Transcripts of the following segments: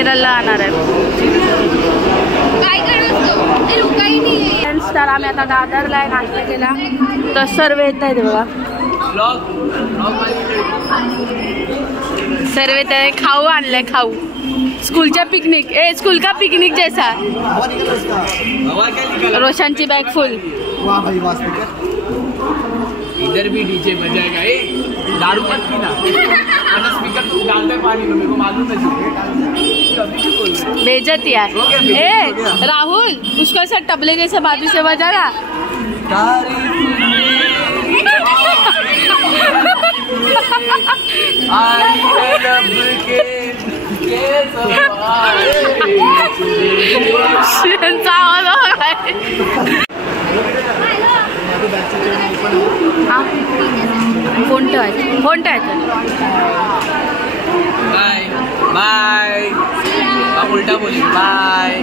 नेरळला जाणार आहे. तर आम्ही आता दादरला आहे, नाश्ता केला तर सर्व येत आहेत बघा. सर्व येत आहे. खाऊ आणलंय, खाऊ. स्कूलच्या पिकनिक स्कूल का पिकनिक जैसा. रोशनची बॅग फुल. इधर भी डीजे बजाएगा. दारू मत पीना. स्पीकर तो डालते पानी में, मेरे को मालूम है. बेइज्जती यार. राहुल उसको ऐसा तबले जैसे बाजू से बजाना. फोन ठेवायचं. Bye bye. उल्टा बोली बाय.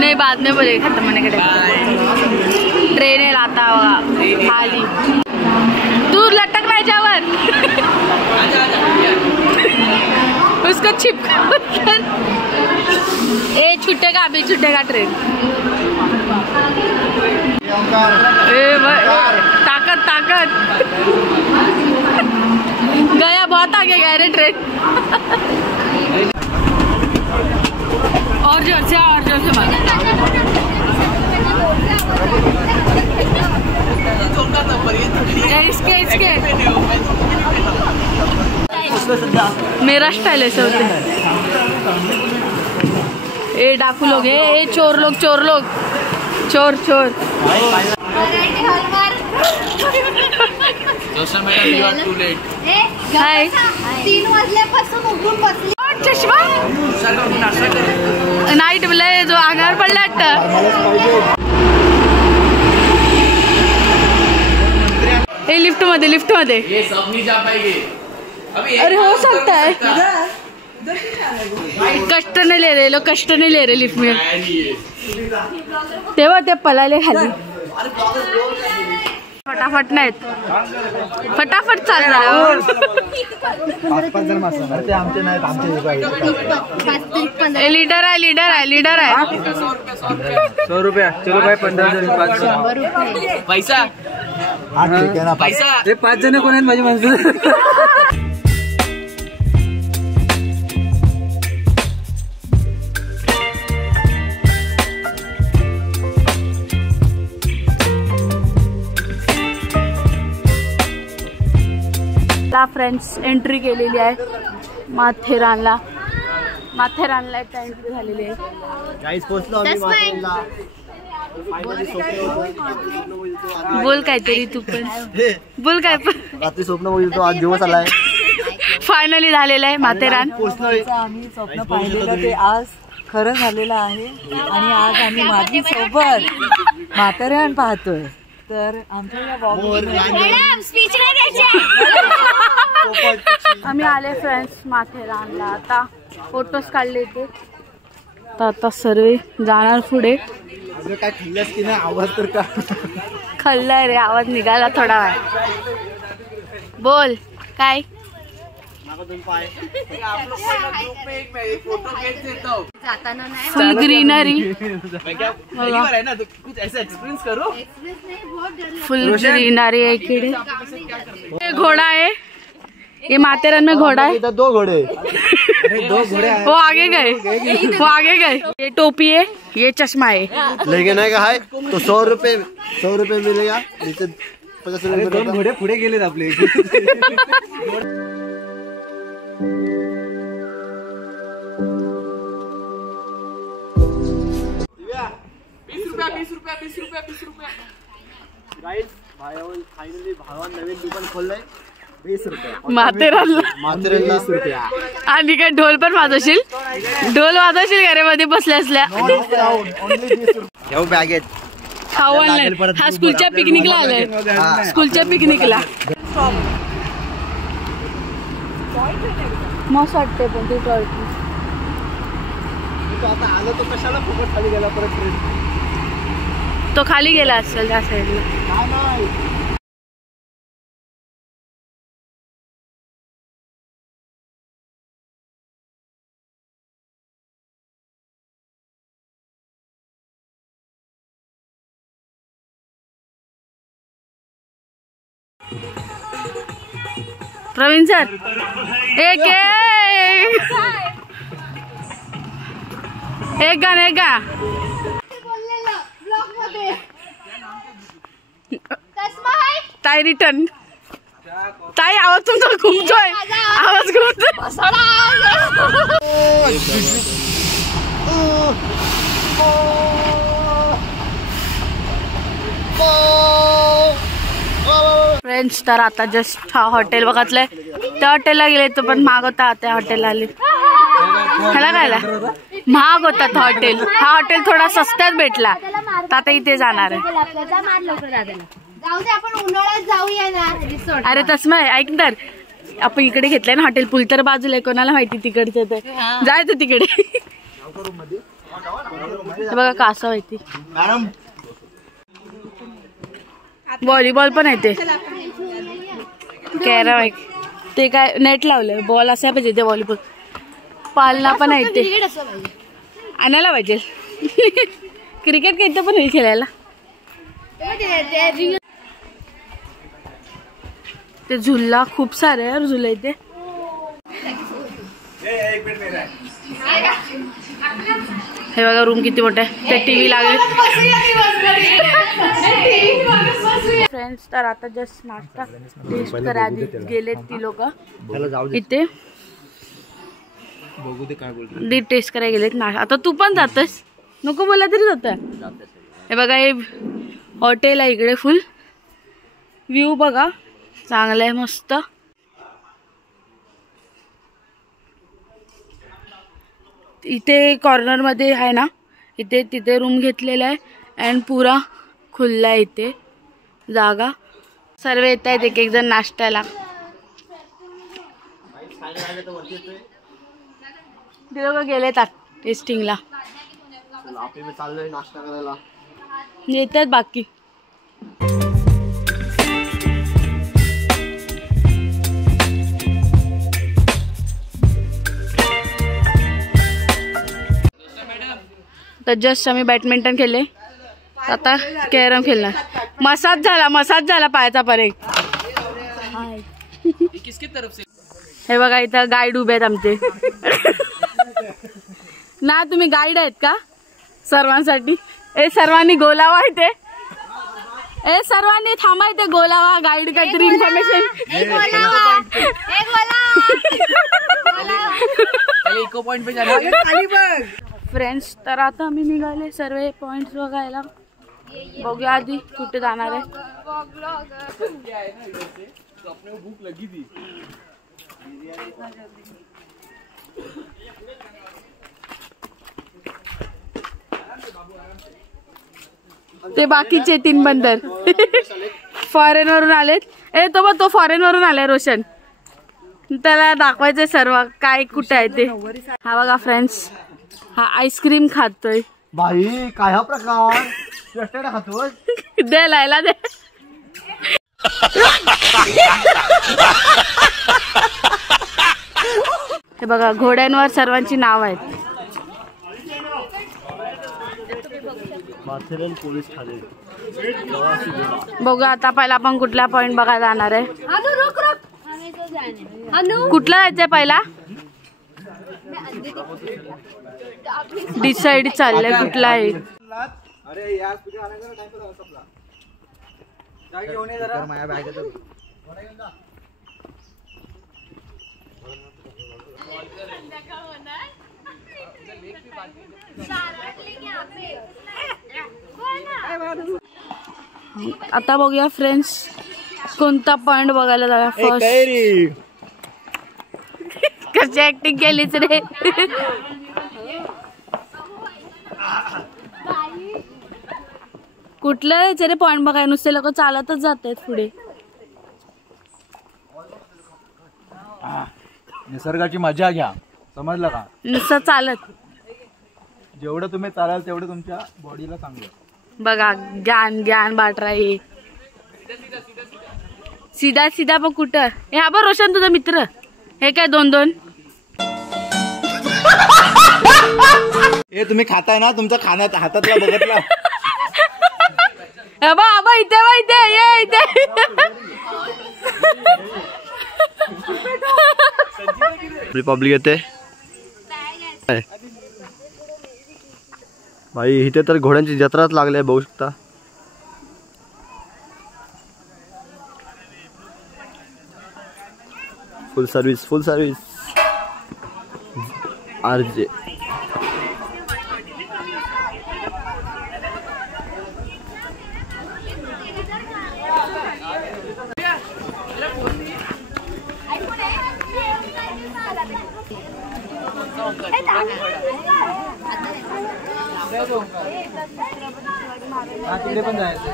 नहीं बाद में बोले खत्म होने के टाइम. ट्रेन है लाता होगा खाली. दूर लटक रहा जावर. उसको छिपका. छूटेगा अभी, छूटेगा ट्रेन. ताकत ताकत. गया, बहुत आगे गया रे ट्रेन. और जोर से इसके मेरा स्टाइल ऐसे होते हैं. ए डाकू लोग, ए चोर लोग, चोर. हाय. 3 वाजल्यापासून उठून बसली. चष्मा नाईट ब्ले जो अंगावर पडला. ए लिफ्ट मध्ये. ये सब नहीं जा पाएंगे अभी. अरे हो सकता है. कष्ट नहीं ले रहे लिफ्ट में. तेव्हा ते पलाले खाली. फटाफट नाहीत, फटाफट चालणार. लीडर आहे. 100 रुपया. चलो भाई 15 पैसा. पैसा. 5 जण कोण आहेत माझी माणसं. फ्रेंड्स एंट्री केलेली आहे माथेरानला. एकदा एंट्री झालेली आहे. बोल काहीतरी तू पण. बोल काय पण. रात्री स्वप्न बघितलं, आज दिवस आलाय. फायनली झालेलं आहे माथेरान. आम्ही स्वप्न पाहिलेलं ते आज खरं झालेलं आहे. आणि आज आम्ही माझी सोबत माथेरान पाहतोय. तर आमच्या आम्ही आले फ्रेंड्स माथेरानला. आता फोटोज काढले ते. तर आता सर्व जाणार पुढे. काय खाल्लंस की नाही? आवाज तर का खाल्लाय रे, आवाज निघाला थोडा वेळ. बोल काय. Full greenery. फुल ग्रीनरी है इकडे. ये घोड़ा है, ये माथेरान में घोड़ा है. 2 घोड़े. वो आगे गए. ये टोपी है, ये चश्मा है. लेकिन है का है तो 100 रुपये मिलेगा. 50 रुपये. 2 घोडे पुढे गेलेत आपले. 20 रुपया. गाइस फाइनली भावान नवीन दुकान खोललंय. 20 रुपये माथेरानला. 20 रुपया. आणि काय ढोल पण वाजवशील घरामध्ये बसल्या असल्या. घेऊ बॅगेत. खाऊ आणलाय. हा स्कूलच्या पिकनिकला आलाय. मस्त वाटते पण ते टॉयलेट. आता आलो तो कशाला फुकट खाली गेला परत ट्रेन. तो खाली गेला असेल त्या साईडला. प्रवीण सर एक गाणं एक गा. ताई रिटर्न. ताई आवाज तुमचा घुमतोय. आवाज घुमतोय. फ्रेंड्स तर आता जस्ट हा हॉटेल बघितलंय. त्या हॉटेलला गेले तो पण महाग होता. त्या हॉटेलला आले ह्याला खायला महाग होता हॉटेल. हा हॉटेल थोडा स्वस्तात भेटला तर आता इथे जाणार आहे. अरे तसं ऐक तर आपण इकडे घेतलंय ना हॉटेल पूल तर बाजूला कोणाला माहिती तिकडचं तर जायचं तिकडे. बघा कासव आहे ती. व्हॉलीबॉल पण आहे ते. कॅरम आहे ते. काय नेट लावलंय. बॉल असाय पाहिजे ते. व्हॉलीबॉल पालना पण आहे ते. आणायला पाहिजे. क्रिकेट काय इथं पण होईल खेळायला. ते झुला खूप सारे यार झुला इथे. हे बघा रूम किती मोठा आहे. ते टीव्ही लागले. फ्रेंड्स तर आता जस्ट नाश्ता टेस्ट करायला गेलेत ती लोक इथे. टेस्ट करायला गेलेत नाश्ता. आता तू पण जातस नको बोला तरी जात. हे बघा हे हॉटेल आहे इकडे. फुल व्ह्यू बघा चांगलं आहे मस्त. इथे कॉर्नर मध्ये आहे ना इथे तिथे रूम घेतलेला आहे. अँड पुरा खुल्ला आहे इथे जागा. सर्व येत आहेत एक एक जण नाश्त्याला. ते लोक गेलेत टेस्टिंगला. येतात बाकी. तर जस्ट आम्ही बॅडमिंटन खेळले. आता कॅरम खेळणार. मसाज झाला पायाचा परे. हे बघा इथं गाईड उभे आहेत आमचे. ना तुम्ही गाईड आहेत का सर्वांसाठी. ए सर्वांनी गोलावा इथे. ए सर्वांनी थांबा इथे गोलावा. गाईड काहीतरी इन्फॉर्मेशन. इको पॉइंट पे जाणार. फ्रेंड्स तर आता आम्ही निघाले सर्व पॉइंट्स बघायला. बघूया आधी कुठे जाणार आहे. ते बाकीचे 3 बंदर फॉरेन वरून आलेत. ए तो फॉरेन वरून आलाय रोशन. त्याला दाखवायचंय सर्व काय कुठे आहे ते. हा बघा फ्रेंड्स हा आईस्क्रीम खातोय. बाई काय हा प्रकार खातोय. दे लायला दे. हे बघा घोड्यांवर सर्वांची नाव आहेत. बघा आता पहिला आपण कुठला पॉइंट बघायला जाणार आहे. कुठला जायचंय पहिला. डिसाइड चाललंय कुठला आहे. अरे यार तुझे आने का टाइम पे संपला. काय घेऊन ये जरा. माझ्या बॅगेत आता बघूया फ्रेंड्स कोणता पॉइंट बघायला जाऊया फर्स्ट. कशी ऍक्टिंग केलीच रे. कुठलं यायचं रे पॉइंट बघाय. नुसते लोक चालतच जात आहेत पुढे. निसर्गाची मजा घ्या समजलं का. नुसतं चालत. जेवढं तुम्ही चालाल तेवढं तुमच्या बॉडीला चांगलं. बघा ज्ञान बाटरा हे सीधा पण कुठं. हे हा बघ रोशन तुझा मित्र. हे काय 2-2. हे तुम्ही खाताय ना तुमच्या खाण्यात हातातला बघतला. इथे ये इथे. पब्लिक येते भाई. इथे तर घोड्यांची जत्राच लागली आहे, बघू शकता. Full service RJ. तिकडे पण जायचं.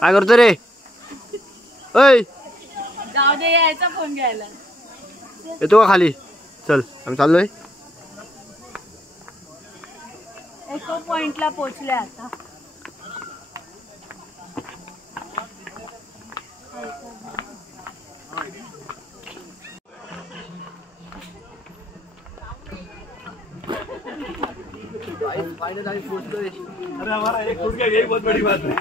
काय करतो रे? ओय जाऊ दे, यायचा फोन घ्यायला. येतो का खाली? चल आम्ही चाललोय. एको पॉइंटला पोहोचले आता. अरे हमारा एक खुद गया, यही बहुत बड़ी बात है.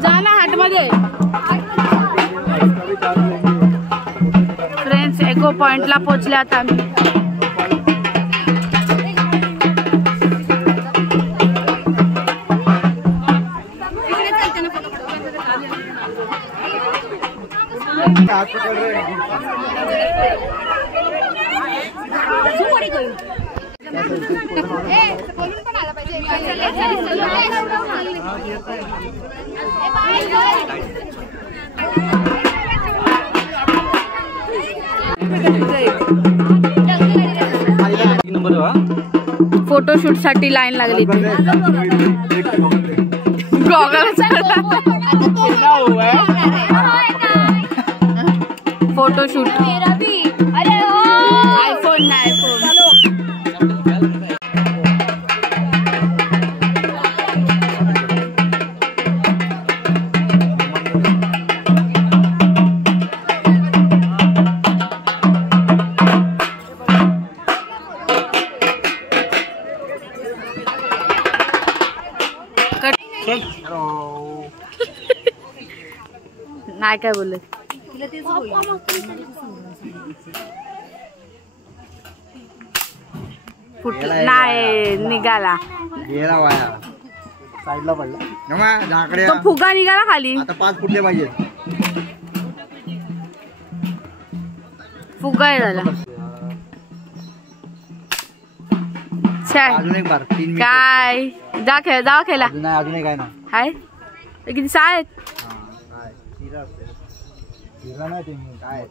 जा ना हाट मध्ये. फ्रेंड्स एको पॉइंटला पोहोचले आता आम्ही. फोटोशूट साठी लाईन लागली. फोटोशूट आयफोन ना आयफोन. नाही काय बोलत. नाही निघाला. साईडला पडला तो फुगा निघाला खाली. आता 5 फुटले पाहिजे. फुगा झाला. अजून एक बार 3 काय जा खेळ, जावा खेळा. अजून एक आहे ना. हाय किती 6 आहेत. काय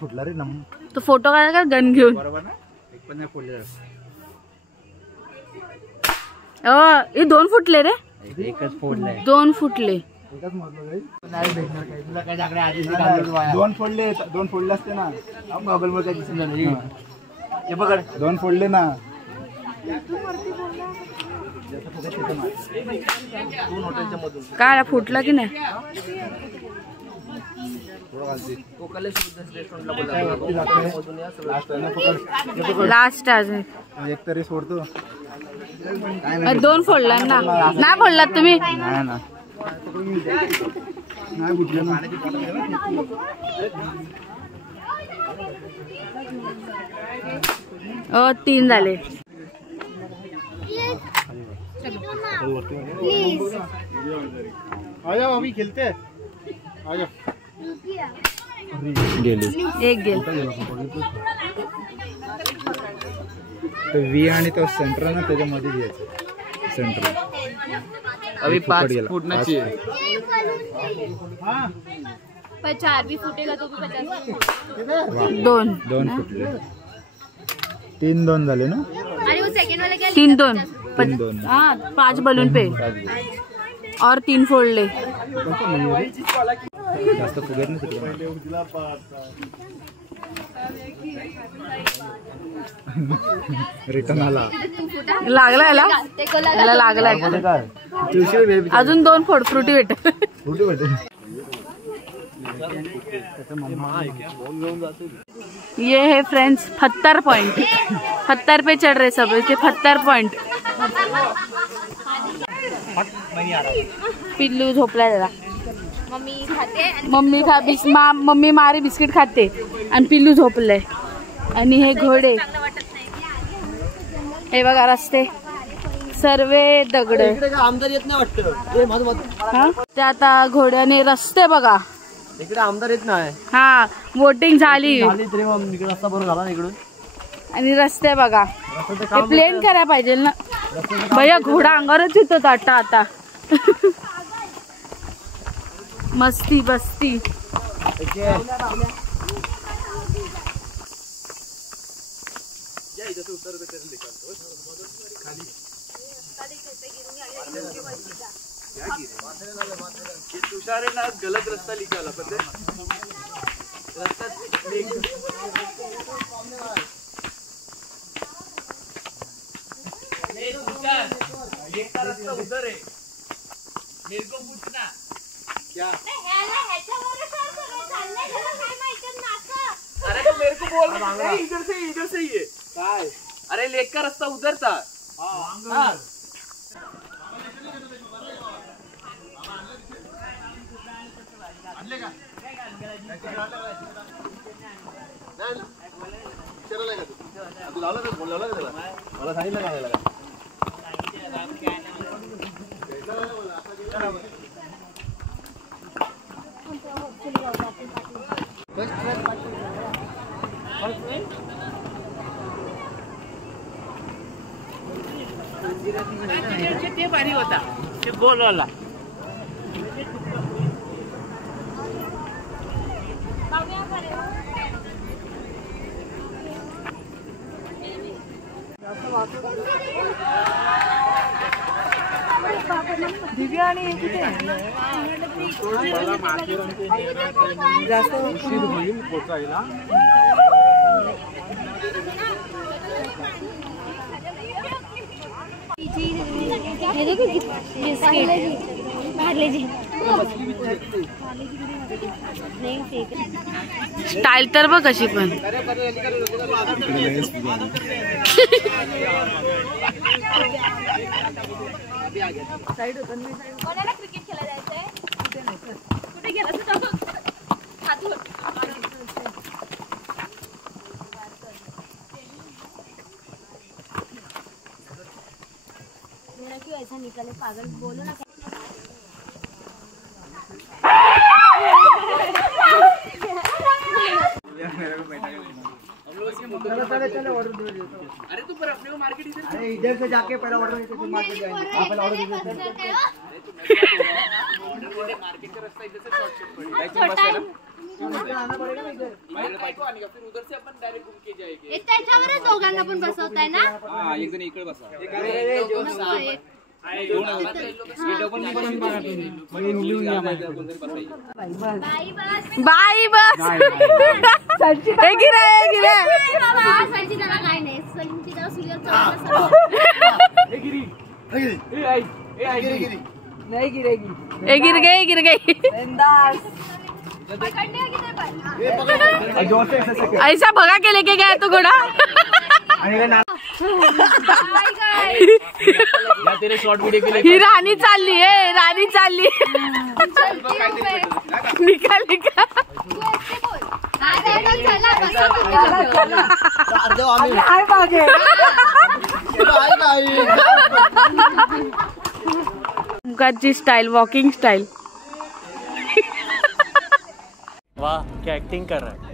फुटला रे. तो फोटो काढा का गन घेऊन. बरोबर ना. एक पण नाही फुटले. हे 2 फुटले रे. एकच फोडलाय. 2 फुटले. 2 फोडले. 2 फोडले असते ना. मोबाईल मध्ये काय दिसून झालं. हे बघ 2 फोडले ना. काय फुटला की नाही. लास्ट अजून एक तरी सोडतो. 2 फोडला ना. नाही फोडलात तुम्ही. नाही फुटले ना. 3 झाले. आजा अभी खेलते हैं. आजा. एक गेल. तो व्ही आणि तो सेंटर ना त्याच्यामध्ये घ्यायचं. सेंटर अभी 5 फुटना चाहिए. पर 4 भी फूटेगा तो भी 50। 2 2 फुटले 3 2 झाले ना अरे वो सेकंड वाले क्या 3 2 3 2 हाँ 5 बलून पे और 3 फोल्डले जास्त फुगत नाही तिकडे रिटर्न आला लागला याला याला लागलाय अजून 2 फ्रुटी भेटेल ये है फ्रेंड्स 70 पॉइंट 70 पे चढ़ रहे सब इसे 70 पॉइंट पिल्लू झोपलाय जरा मम्मी खाते मम्मी मारी बिस्किट खाते आणि पिल्लू झोपलंय आणि हे घोडे हे बघा रस्ते सर्वे दगड आमदार येत नाही वाटतं ते आता घोड्याने रस्ते बघा इकडे आमदार येत नाही हा वोटिंग झाली तरी मग इकडे रस्ता बरोबर झाला इकडून आणि रस्ते बघा हे प्लेन करायला पाहिजे ना भैया घोडा अंगावरच येतो आता मस्ती बस्ती तुषार ना गलत रस्ता लिखाला पण रस्ता उधर है मेरे को पूछना क्या अरे तो मेरे को बोल रहा है इधर से ही है अरे लेक का रास्ता उधर था हाँ ते भारी होता ते गोल वाला दिव्या आणि कुठे जास्त उशीर होईल पोचायला स्टाईल तर बघ कशी पण कोणाला क्रिकेट खेळायला जायचंय कुठे गेला क्यों ऐसा निकले पागल बोलो ना अरे तू पर अपने को मार्केट इधर से जाके पहले ऑर्डर मार्केट जाएंगे मार्केट का रास्ता इधर से शॉर्टकट पड़ेगा फिर उधर से अपन डायरेक्ट घूम के जाएंगे त्याच्यावरच दोघांना पण बसवताय ना हाँ एक जन इकडे बसा बाई बस गिर गई ऐसा भगा के लेके गया तू घोड़ा तेरे शॉर्ट वीडियो के लिए ही रानी चालली है रानी चालली निकाल निकाल मुकाची स्टाइल वॉकिंग स्टाइल वाह क्या एक्टिंग कर रहा है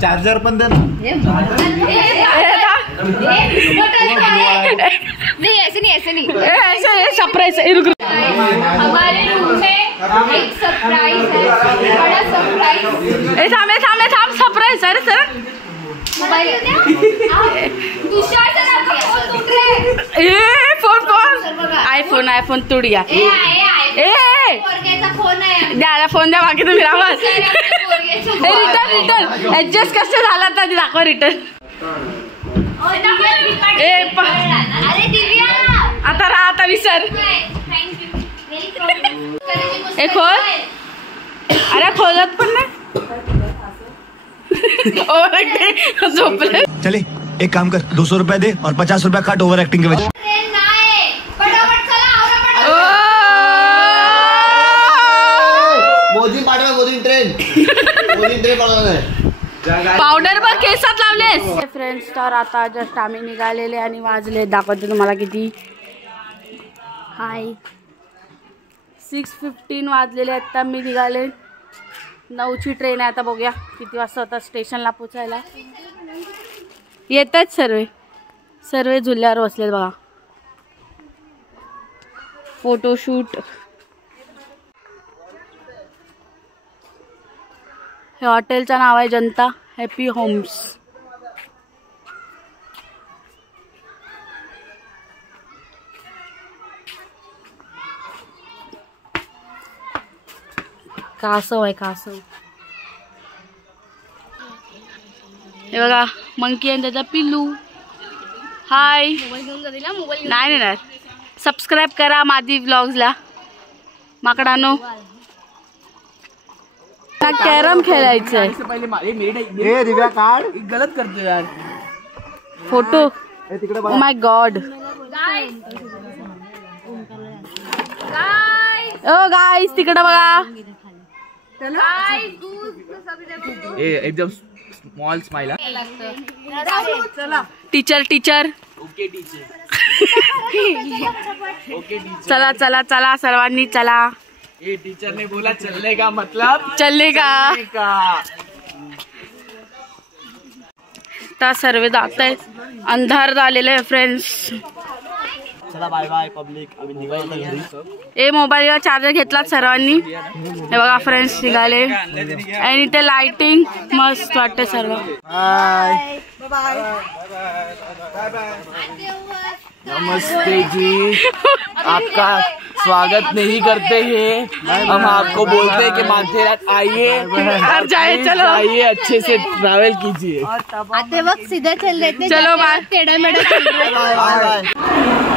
चार्जर पण दे ना. नहीं ऐसे नहीं ऐसे नहीं सरप्राइज हमारे रूम में एक सरप्राइज है बड़ा सरप्राइज थांब सरप्राइज अरे सर मोबाइल तुषार सर आपका फोन टूट रहा है फोन आयफोन तुडिया ए पोरग्याचा फोन आहे द्या फोन द्या बाकी तुम्ही राहा रिटर्न ऍडजस्ट कसं झाला आता दाखवा रिटर्न अरे दिव्या आता राहा आता विसर थँक्यू खोल अरे खोलत पण नाही झोपले चले एक काम कर 200 रुपया दे और 50 रुपया काट ओवर एक्टिंग के वजह ट्रेन नाही फटाफट चला आवरा पटापट मोदी पाठवा मोदी ट्रेन पाठवा नाही. पावडर बघ केसात लावलेस फ्रेंड्स. तर आता जस्ट आम्ही निघालेले आणि वाजले दाखवते तुम्हाला किती. हाय 6:15 वाजलेले आता मी निघाले. 9ची ट्रेन आहे. आता बघूया किती वाजता होता स्टेशनला पोचायला. येत आहेत सर्वे झुल्यावर बसलेत बघा. फोटोशूट हे हॉटेलचं नाव आहे जनता हॅपी होम्स. कासव आहे कासव. हे बघा मंकी आणि त्याचा पिल्लू. हाय नाही नेणार. सबस्क्राईब करा मादी व्लॉग्सला. माकडानो कॅरम खेळायचं आहे. ए दिव्या काढ गलत करतो यार. फोटो तिकडे oh my god. Oh guys तिकडे बघा. एकदम small smile. Teacher okay teacher. चला चला चला सर्वांनी चला. ये टीचर ने बोला चलने का मतलब चलने का. आता सर्व जात आहेत. अंधार झालेलं आहे फ्रेंड्स. चला बाय बाय पब्लिक. आम्ही निघालो घरी. ए मोबाईलला चार्जर घेतला सर्वांनी. हे बघा फ्रेंड्स निघाले आणि ते लाइटिंग मस्त वाटते सर्व. बाय नमस्ते जी. आपका स्वागत नहीं करते हैं. हम आपको बोलते हैं कि माथेरान आइए और जाए. चलो आइए अच्छे से ट्रैवल कीजिए. आते वक्त सीधे चल रहे थे. चलो बाय. टेढ़ा मेढ़ा चल रहा है. Bye bye.